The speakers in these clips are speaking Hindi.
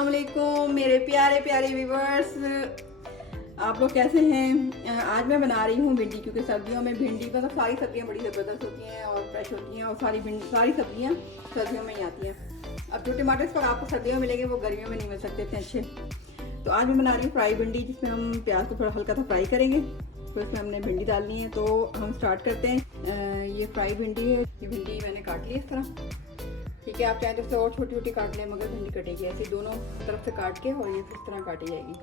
अस्सलाम वालेकुम मेरे प्यारे प्यारे व्यूवर्स, आप लोग कैसे हैं। आज मैं बना रही हूँ भिंडी, क्योंकि सर्दियों में भिंडी मतलब सारी सब्जियाँ बड़ी ज़बरदस्त होती हैं और फ्रेश होती हैं और सारी सब्जियाँ सर्दियों में ही आती हैं। अब जो टमाटर इस पर आपको सर्दियों में मिलेंगे वो गर्मियों में नहीं मिल सकते इतने अच्छे। तो आज मैं बना रही हूँ फ्राई भिंडी, जिसमें हम प्याज को थोड़ा हल्का सा फ्राई करेंगे। तो इसमें हमने भिंडी डालनी है, तो हम स्टार्ट करते हैं। ये फ्राई भिंडी है, ये भिंडी मैंने काट ली इस तरह। ठीक है, आप चाहें तो इससे और छोटी छोटी काट लें, मगर भिंडी कटेगी ऐसे दोनों तरफ से काट के, और ये इस तरह काटी जाएगी।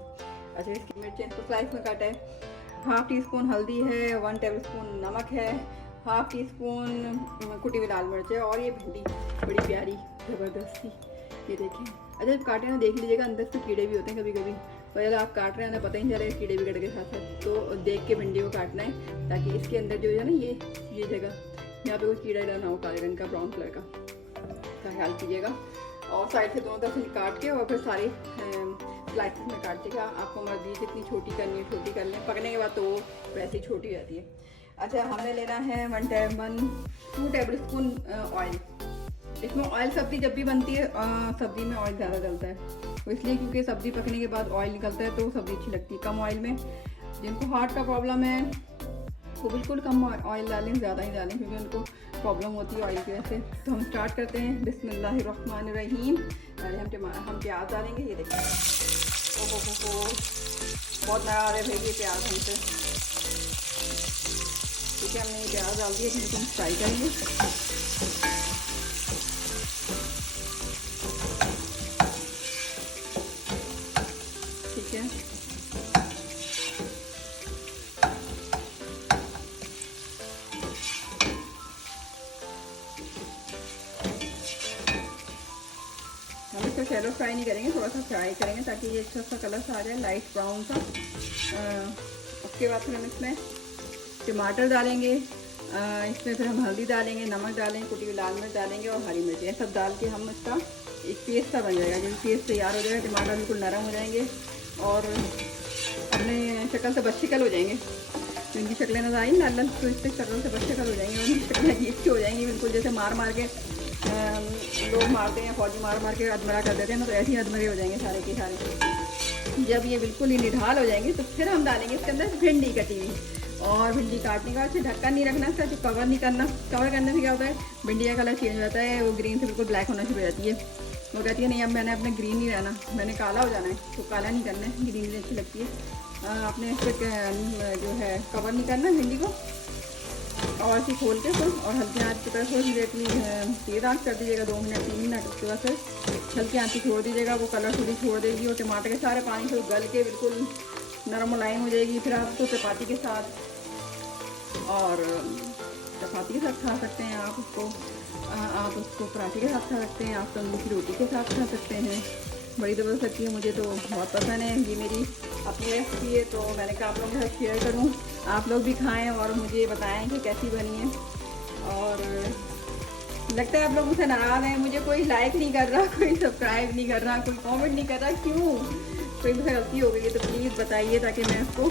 अच्छा, इसकी मिर्चें इसको स्लाइस में काटा है। हाफ़ टी स्पून हल्दी है, 1 टेबल स्पून नमक है, हाफ़ टी स्पून कुटी हुई लाल मिर्च है, और ये भिंडी बड़ी प्यारी ज़बरदस्त सी, ये देखें। अच्छा, जब काटे ना देख लीजिएगा, अंदर से कीड़े भी होते हैं कभी कभी, तो जब आप काट रहे हैं ना पता ही नहीं चलेगा कीड़े भी कट गए साथ साथ। तो देख के भिंडी को काटना है, ताकि इसके अंदर जो है ना ये जगह यहाँ पे कोई कीड़ा ना हो, काले रंग का, ब्राउन कलर का ख्याल कीजिएगा। और साइड से दोनों तरफ से काट के और फिर सारे स्लाइसेस में काटिएगा। आपको मर्जी जितनी छोटी करनी है छोटी कर लें, पकने के बाद तो वो वैसे ही छोटी हो जाती है। अच्छा, हमने लेना है 2 टेबल स्पून ऑयल। इसमें ऑयल सब्ज़ी जब भी बनती है सब्ज़ी में ऑयल ज़्यादा डलता है, तो इसलिए क्योंकि सब्ज़ी पकने के बाद ऑयल निकलता है तो सब्ज़ी अच्छी लगती है। कम ऑयल में, जिनको हार्ट का प्रॉब्लम है वो बिल्कुल कम ऑयल डालें, ज़्यादा ही डालें, क्योंकि उनको प्रॉब्लम होती है ऑयल की वजह से। तो हम स्टार्ट करते हैं। बिस्मिल्लाहिर्रहमानिर्रहीम। पहले हम प्याज डालेंगे। ये देखिए, ओहो बहुत नया आ रहा है भाई ये प्याज हमसे। ठीक है, हमने ये प्याज डाल दिया, जिनको हम फ्राई करेंगे। ठीक है, हम इसको शैलो फ्राई नहीं करेंगे, थोड़ा सा फ्राई करेंगे ताकि ये अच्छा सा कलर आ जाए, लाइट ब्राउन सा। उसके बाद फिर हम इसमें टमाटर डालेंगे, इसमें फिर हम हल्दी डालेंगे, नमक डालेंगे, कुटी हुई लाल मिर्च डालेंगे और हरी मिर्च, ये सब डाल के हम इसका एक पेस्ट सा बन जाएगा। जब पेस्ट तैयार हो जाएगा, टमाटर बिल्कुल नरम हो जाएंगे और अपने शक्ल से बदशक्ल हो जाएंगे। तो इनकी शक्लें नजर आई लाल लाल, तो इससे शक्ल से बदशक्ल हो जाएंगी और इनकी शक्लें अजीब सी हो जाएंगी, बिल्कुल जैसे मार मार के लोग मारते हैं, फौजी मार मार के अधमरा कर देते हैं ना, तो ऐसे ही अधमरे हो जाएंगे सारे के सारे। जब ये बिल्कुल ही निढाल हो जाएंगे तो फिर हम डालेंगे इसके अंदर भिंडी कटी हुई। और भिंडी काटने के बाद से ढक्कन नहीं रखना, इसका जो कवर नहीं करना। कवर करने से क्या होता है, भिंडी का कलर चेंज हो जाता है, वो ग्रीन से बिल्कुल ब्लैक होना शुरू हो जाती है। वो कहती है नहीं, अब मैंने अपने ग्रीन नहीं रहना, मैंने काला हो जाना है, तो काला नहीं करना है, ग्रीन अच्छी लगती है। अपने इस पर जो है कवर नहीं करना भिंडी को, और ऐसे खोल के फिर और हल्की आँच की तरफ थोड़ी देर तेज़ आँच कर दीजिएगा, 2 मिनट 3 मिनट। उसके बाद फिर हल्की आँच छोड़ दीजिएगा, वो कलर थोड़ी छोड़ देगी और टमाटर के सारे पानी से गल के बिल्कुल नरम मुलायम हो जाएगी। फिर आप उसको चपाती के साथ खा सकते हैं, आप उसको पराठे के साथ खा सकते हैं, आप तंदूर की रोटी के साथ खा सकते हैं। बड़ी ज़बरदस्त लगती है, मुझे तो बहुत पसंद है। ये मेरी अपनी रेसिपी है, तो मैंने कहा आप लोगों के साथ शेयर करूँ, आप लोग भी खाएं और मुझे बताएं कि कैसी बनी है। और लगता है आप लोग मुझसे नाराज़ हैं, मुझे कोई लाइक नहीं कर रहा, कोई सब्सक्राइब नहीं कर रहा, कोई कमेंट नहीं कर रहा, क्यों? कोई मुझसे गलती हो गई है तो प्लीज़ बताइए, ताकि मैं उसको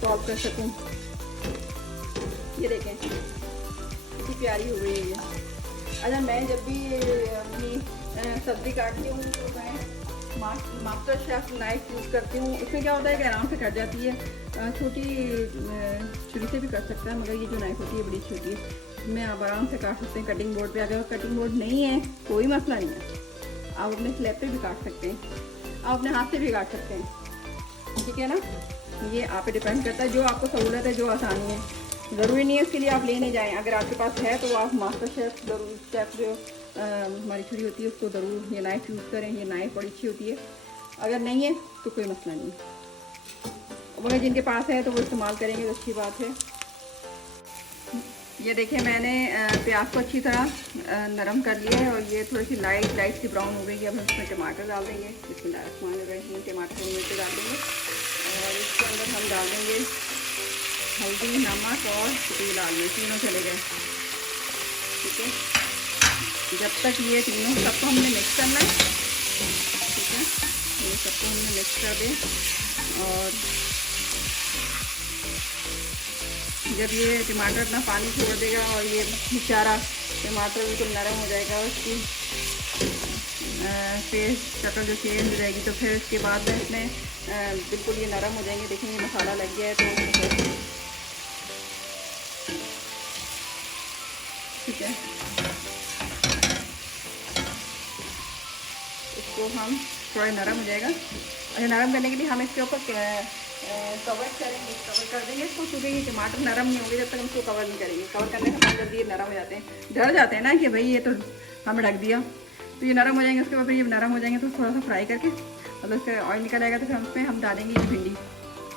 सॉल्व कर सकूँ। ये देखें कितनी प्यारी हो गई है ये। अच्छा, मैं जब भी अपनी सब्ज़ी काटती हूँ तो मैं मास्टर शेफ नाइफ यूज़ करती हूँ। इसमें क्या होता है कि आराम से कट जाती है, छोटी छुरी से भी कट सकता है, मगर ये जो नाइफ होती है बड़ी छोटी है, इसमें आप आराम से काट सकते हैं कटिंग बोर्ड पे। अगर कटिंग बोर्ड नहीं है कोई मसला नहीं है, आप अपने स्लैब पे भी काट सकते हैं, आप अपने हाथ से भी काट सकते हैं। ठीक है ना, ये आप पे डिपेंड करता है, जो आपको सहूलत है, जो आसानी है। ज़रूरी नहीं है इसके लिए आप लेने जाएँ, अगर आपके पास है तो आप मास्टर शेफ ज़रूर शेफ जो हमारी छुरी होती है उसको ज़रूर ये नाइफ़ यूज़ करें। ये नाइफ़ बड़ी अच्छी होती है, अगर नहीं है तो कोई मसला नहीं, मगर जिनके पास है तो वो इस्तेमाल करेंगे तो अच्छी बात है। ये देखिए, मैंने प्याज को अच्छी तरह नरम कर लिया है और ये थोड़ी सी लाइट सी ब्राउन हो गई है। अब हम इसमें टमाटर डाल देंगे, बिस्मिल्लाहिर्रहमानिर्रहीम। टमाटर को मिर्च डाल देंगे और इसके अंदर हम डाल देंगे हल्दी, नमक और कुटी लाल मिर्च, तीनों चले गए। ठीक है, जब तक ये तीनों सबको हमने मिक्स करना है। ठीक है, ये सबको हमने मिक्स कर दें और जब ये टमाटर अपना पानी छोड़ देगा और ये बेचारा टमाटर बिल्कुल नरम हो जाएगा, उसकी फिर शक्ल जो चेंज हो जाएगी तो फिर उसके बाद में इसमें बिल्कुल ये नरम हो जाएंगे। देखें ये मसाला लग गया है तो ठीक है, इसको हम थोड़ा नरम हो जाएगा। अच्छा, नरम करने के लिए हम इसके ऊपर कवर करेंगे, कवर कर देंगे इसको, क्योंकि ये टमाटर नरम नहीं होंगे जब तक हम इसको कवर नहीं करेंगे। कवर करने से हम जल्दी ये नरम हो जाते हैं, डर जाते हैं ना कि भाई ये तो हमने ढक दिया, तो ये नरम हो जाएंगे। उसके बाद फिर ये नरम हो जाएंगे तो थोड़ा सा फ्राई करके मतलब उसका ऑयल निकल आएगा तो फिर हम उसमें हम डालेंगे ये भिंडी।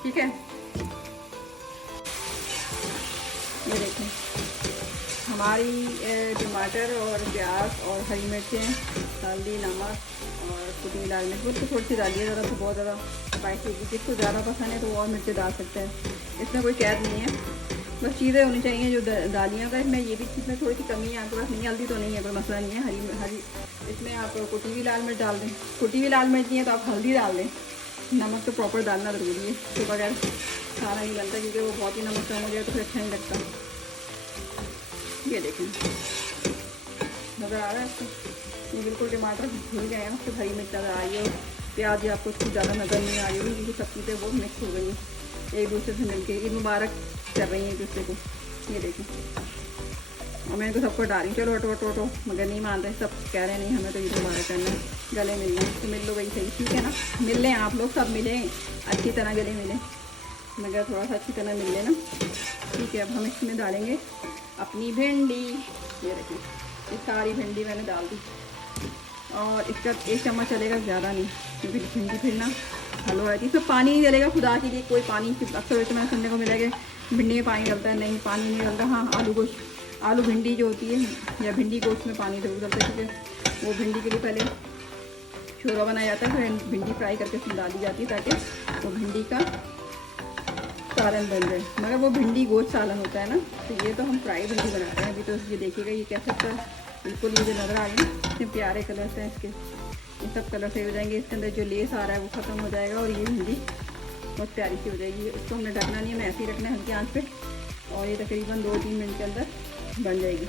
ठीक है, ये देखें हमारी टमाटर और प्याज और हरी मिर्चें, हल्दी, नमक और पुदीना लाल मिर्च वो तो थोड़ी सी डालिए, ज़रा तो बहुत ज़्यादा स्पाइसी होगी। जिसको ज़्यादा पसंद है तो वो और मिर्चें डाल सकते हैं, इसमें कोई कैद नहीं है। बस चीज़ें होनी चाहिए जो दालियाँ का। इसमें ये भी चीज़ में थोड़ी सी कमी है आपके पास, नहीं हल्दी तो नहीं है, कोई मसला नहीं है। हरी इसमें आप कुटी हुई लाल मिर्च डाल दें, कुटी हुई लाल मिर्च नहीं है तो आप हल्दी डाल दें। नमक तो प्रॉपर डालना ज़रूरी है, तो बगैर खाना नहीं बनता, क्योंकि वो बहुत ही नमक कम हो जाए तो फिर अच्छा नहीं लगता। ये देखें नज़र आ रहा है आपको, ये बिल्कुल टमाटर भूल गए हैं, उससे हरी मिर्च नज़र आ रही है, प्याज ही आपको कुछ ज़्यादा नज़र नहीं आ रही होगी, क्योंकि सब चीज़ें बहुत मिक्स हो गई हैं एक दूसरे से मिलके। ईद मुबारक कर रही हैं एक दूसरे को। ये देखें, और मैं तो सबको डाल रही हूँ, चलो ऑटो ऑटो ऑटो, मगर नहीं मान रहे, सब कह रहे नहीं हमें तो ईद मुबारक करना है, गले मिलना है तो मिल लो भाई, सही ठीक है ना, मिल लें आप लोग, सब मिलें अच्छी तरह, गले मिलें, मगर थोड़ा सा अच्छी तरह मिल लेना। ठीक है, अब हम इसमें डालेंगे अपनी भिंडी। ये देखें ये सारी भिंडी मैंने डाल दी, और इसका 1 चम्मच चलेगा, ज़्यादा नहीं, क्योंकि भिंडी फिर ना हलवा रहती है। इसमें पानी नहीं डलेगा, खुदा के लिए कोई पानी, अक्सर इसमें सुनने को मिलेगा भिंडी में पानी डलता है, नहीं पानी नहीं डलता। हाँ, आलू भिंडी जो होती है या भिंडी गोश्त में पानी जरूर डलता है, ठीक है। वो भिंडी के लिए पहले शोरबा बनाया जाता है, फिर भिंडी फ्राई करके उसमें डाली जाती है ताकि वो भिंडी का सालन बन जाए। मगर वो भिंडी गोश्त सालन होता है ना, तो ये तो हम फ्राई भिंडी बनाते हैं। अभी तो ये देखिएगा ये कैसा सा बिल्कुल ये जो नज़र आ रही है इतने प्यारे कलर से इसके, ये सब कलर से हो जाएंगे। इसके अंदर जो लेस आ रहा है वो ख़त्म हो जाएगा और ये भिंडी बहुत प्यारी सी हो जाएगी। इसको हमने ढकना नहीं है, मैं ऐसे ही रखना है हल्की आंच पे, और ये तकरीबन 2-3 मिनट के अंदर बन जाएगी।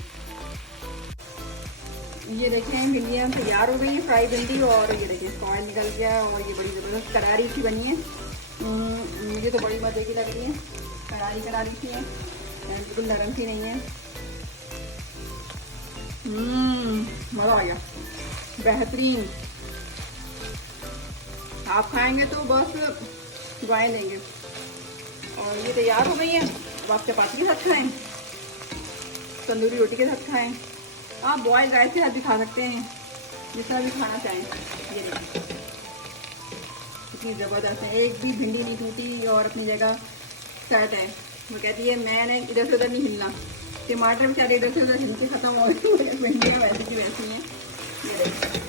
ये देखें भिंडियाँ तैयार हो गई हैं, फ्राई भिंडी, और ये देखिए इसका ऑयल निकल गया है, और ये बड़ी ज़बरदस्त करारी सी बनी है। मुझे तो बड़ी मज़े की लग रही है, करारी सी है, बिल्कुल नरम सी नहीं है। मज़ा आ गया, बेहतरीन। आप खाएंगे तो बस दुआएं देंगे। और ये तैयार हो गई है, अब आप चपाती के साथ खाएं, तंदूरी रोटी के साथ खाएं, आप बॉयल राइस के साथ भी खा सकते हैं, जिस तरह भी खाना चाहें। ये देखिए इतनी ज़बरदस्त है, एक भी भिंडी नहीं टूटी और अपनी जगह सेट है। वो कहती है मैंने इधर से उधर नहीं हिलना, टमाटर बेचारे इधर से उधर हिलते ख़त्म हो गए, भिंडियाँ वैसी की वैसी हैं। ये देखिए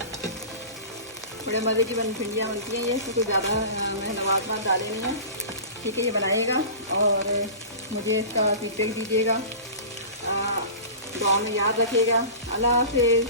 बड़े मज़े की भिंडियाँ बनती हैं ये, क्योंकि ज़्यादा मैंने नवाज़ डाले नहीं हैं। ठीक है, ये बनाइएगा और मुझे इसका फीडबैक दीजिएगा, दुआ में याद रखिएगा। अल्लाह हाफ़िज़।